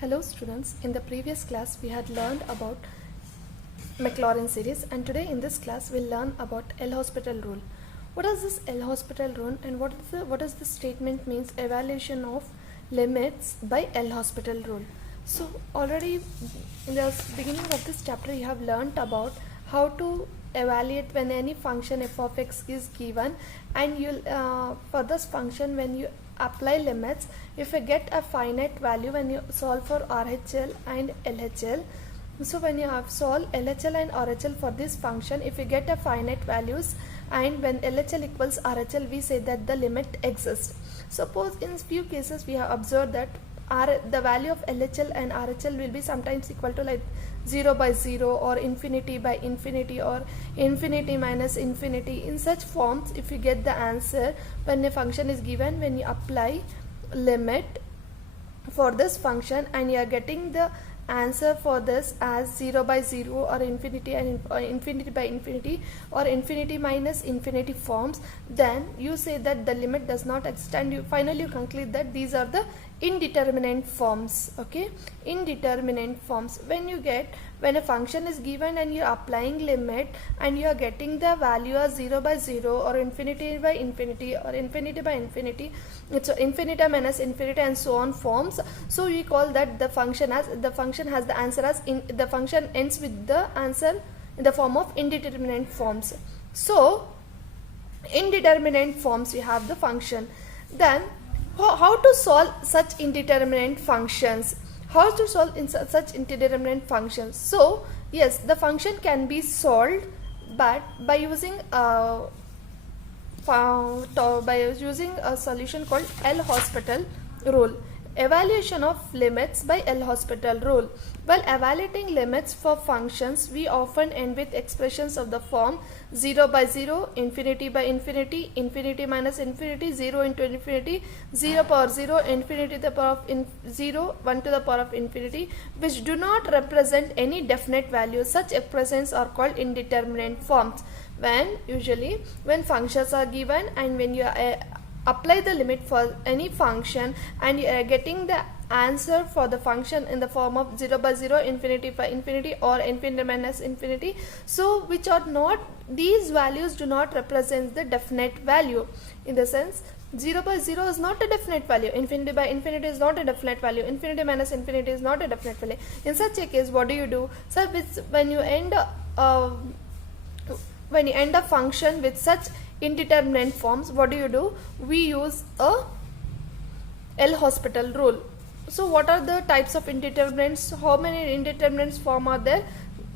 Hello students, in the previous class we had learned about Maclaurin series, and today in this class we'll learn about L'Hospital rule. What is this L'Hospital rule and what does this statement means, evaluation of limits by L'Hospital rule. So already in the beginning of this chapter you have learned about how to evaluate when any function f of x is given, and you'll for this function when you apply limits, if you get a finite value when you solve for RHL and LHL. So when you have solved LHL and RHL for this function, if you get a finite values and when LHL equals RHL, we say that the limit exists. Suppose in few cases we have observed that the value of LHL and RHL will be sometimes equal to like 0 by 0 or infinity by infinity or infinity minus infinity. In such forms, if you get the answer when a function is given, when you apply limit for this function and you are getting the answer for this as 0 by 0 or infinity and infinity by infinity or infinity minus infinity forms, then you say that the limit does not exist, and you finally conclude that these are the indeterminate forms. Okay, indeterminate forms. When a function is given and you are applying limit and you are getting the value as 0 by 0 or infinity by infinity or infinity by infinity, it's infinity minus infinity and so on forms, so we call that the function has the answer as the function ends with the answer in the form of indeterminate forms. So indeterminate forms we have the function. Then how to solve such indeterminate functions? How to solve in such indeterminate functions? So yes, the function can be solved, but by using a solution called L'Hospital rule. Evaluation of limits by L'Hospital rule. While evaluating limits for functions, we often end with expressions of the form 0 by 0, infinity by infinity, infinity minus infinity, 0 into infinity, 0 power 0, infinity to the power of 0, 1 to the power of infinity, which do not represent any definite value. Such expressions are called indeterminate forms. When functions are given and when you apply the limit for any function and you are getting the answer for the function in the form of 0 by 0, infinity by infinity or infinity minus infinity, so which are not, these values do not represent the definite value. In the sense, 0 by 0 is not a definite value, infinity by infinity is not a definite value, infinity minus infinity is not a definite value. In such a case, what do you do? So when you end a function with such indeterminate forms, what do? We use a L'Hospital rule. So what are the types of indeterminates? How many indeterminates form are there?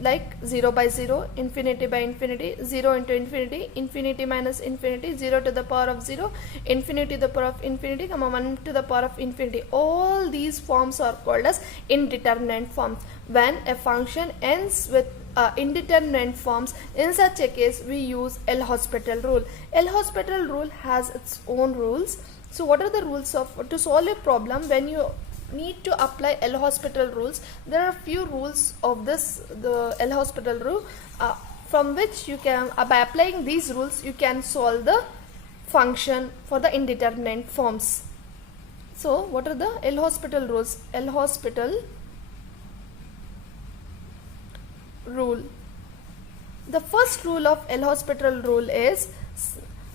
Like 0 by 0, infinity by infinity, 0 into infinity, infinity minus infinity, 0 to the power of 0, infinity to the power of infinity, 1 to the power of infinity. All these forms are called as indeterminate forms. When a function ends with indeterminate forms, in such a case we use L'Hospital rule. L'Hospital rule has its own rules. So what are the rules to solve a problem when you need to apply L'Hospital rules? There are few rules of the L'Hospital rule from which you can, by applying these rules, you can solve the function for the indeterminate forms. So what are the L'Hospital rules? L'Hospital rule. The first rule of L'Hospital rule is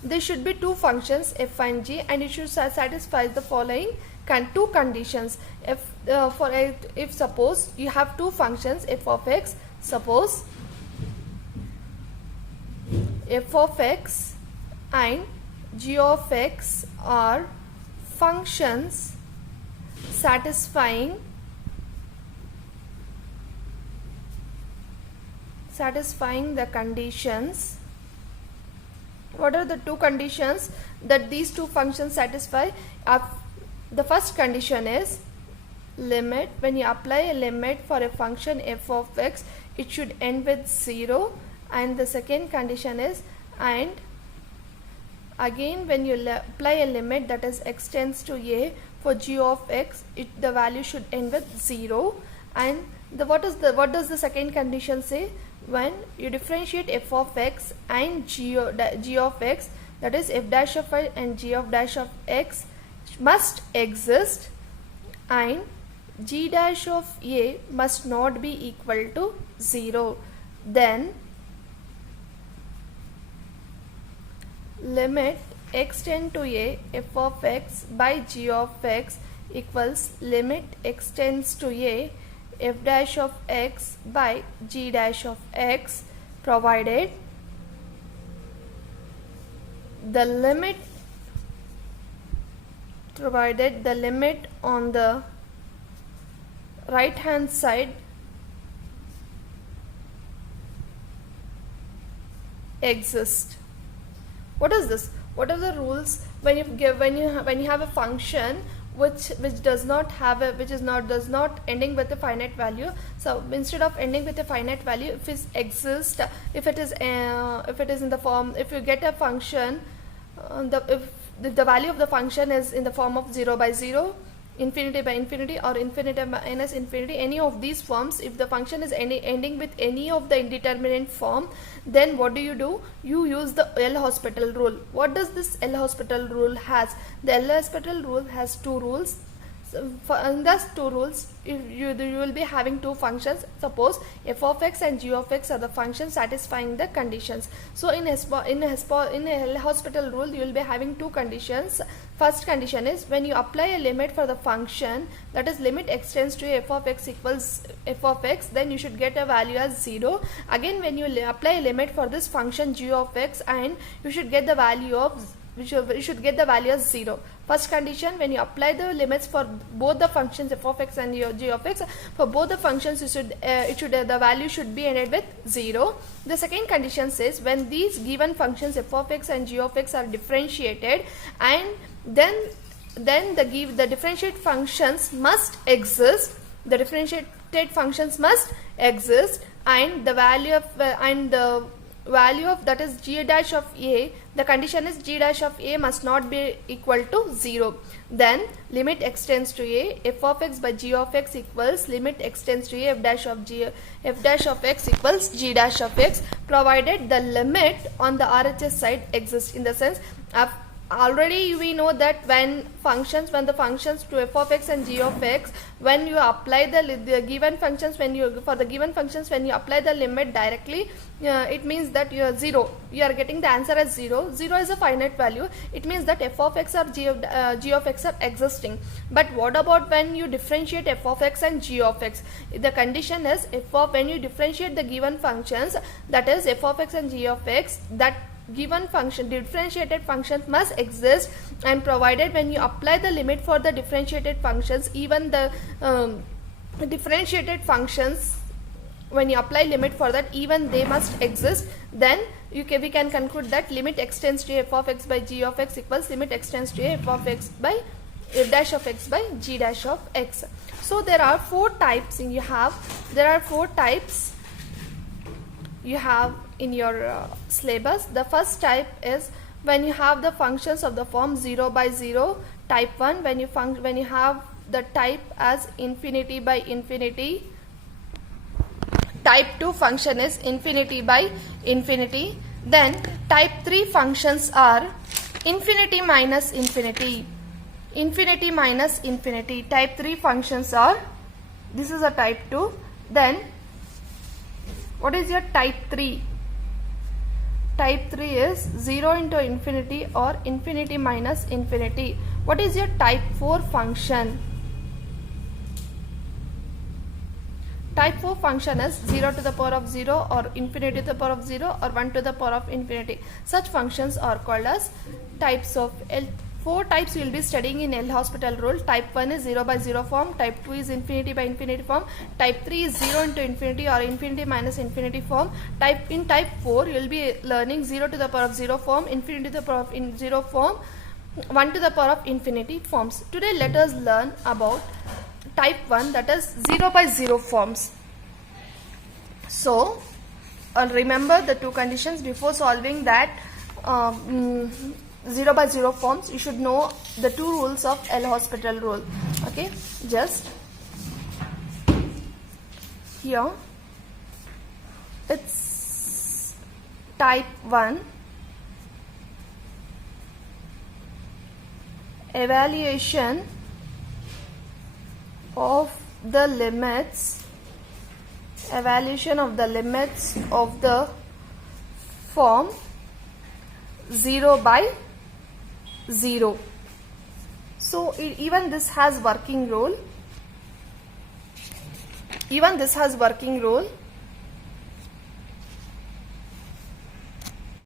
there should be two functions f and g, and it should satisfy the following two conditions. If suppose you have two functions f of x, suppose f of x and g of x are functions satisfying the conditions. What are the two conditions that these two functions satisfy? The first condition is limit. When you apply a limit for a function f of x, it should end with 0. And the second condition is, and again when you apply a limit, that is x tends to a, for g of x, the value should end with 0. And what does the second condition say? When you differentiate f of x and g of x, that is f dash of y and g of dash of x must exist, and g dash of a must not be equal to 0. Then limit x tend to a f of x by g of x equals limit x tends to a f dash of x by g dash of x, provided the limit on the right hand side exists. What is this? What are the rules when you have a function which does not ending with a finite value? So instead of ending with a finite value, if it exists, if it is in the form, if you get a function, if the value of the function is in the form of 0 by 0, infinity by infinity, or infinity minus infinity, any of these forms, if the function is ending with any of the indeterminate form, then what do? You use the L'Hospital rule. What does this L'Hospital rule has? The L'Hospital rule has two rules. So in those two rules, you will be having two functions. Suppose f of x and g of x are the functions satisfying the conditions. So in L'Hospital rule, you will be having two conditions. First condition is when you apply a limit for the function, that is limit x tends to f of x equals f of x, then you should get a value as 0. Again, when you apply a limit for this function g of x, and you should get the value of you should get the value as 0. First condition, when you apply the limits for both the functions f of x and g of x, for both the functions the value should be ended with 0. The second condition says when these given functions f of x and g of x are differentiated, and then the differentiated functions must exist. The differentiated functions must exist, and the value of that is g dash of a, the condition is g dash of a must not be equal to 0. Then limit x tends to a f of x by g of x equals limit x tends to a f dash of x equals g dash of x, provided the limit on the RHS side exists. In the sense, already we know that when the functions to f of x and g of x, when you apply the given functions, when you apply the limit directly, it means that you are 0. You are getting the answer as 0. 0 is a finite value. It means that f of x or g of x are existing. But what about when you differentiate f of x and g of x? The condition is when you differentiate the given functions, that is f of x and g of x, that given function differentiated functions must exist, and provided when you apply the limit for the differentiated functions, even the differentiated functions, when you apply limit for that, even they must exist, then we can conclude that limit x tends to f of x by g of x equals limit x tends to f of x by f dash of x by g dash of x. So there are four types you have in your syllabus. The first type is when you have the functions of the form 0 by 0. Type 1, when you have the type as infinity by infinity. Type 2 function is infinity by infinity. Then type 3 functions are infinity minus infinity. Infinity minus infinity. Type 3 functions are, this is a type 2. Then what is your type 3? Type 3 is 0 into infinity or infinity minus infinity. What is your type 4 function? Type 4 function is 0 to the power of 0 or infinity to the power of 0 or 1 to the power of infinity. Such functions are called as types of L. 4 types you will be studying in L'Hospital rule. Type 1 is 0 by 0 form. Type 2 is infinity by infinity form. Type 3 is 0 into infinity or infinity minus infinity form. In type 4 you will be learning 0 to the power of 0 form, infinity to the power of 0 form, 1 to the power of infinity forms. Today let us learn about type 1, that is 0 by 0 forms. So remember the two conditions before solving that 0 by 0 forms. You should know the two rules of L'Hospital rule. Okay, just here it's type 1, evaluation of the limits of the form 0 by 0. So even this has working role.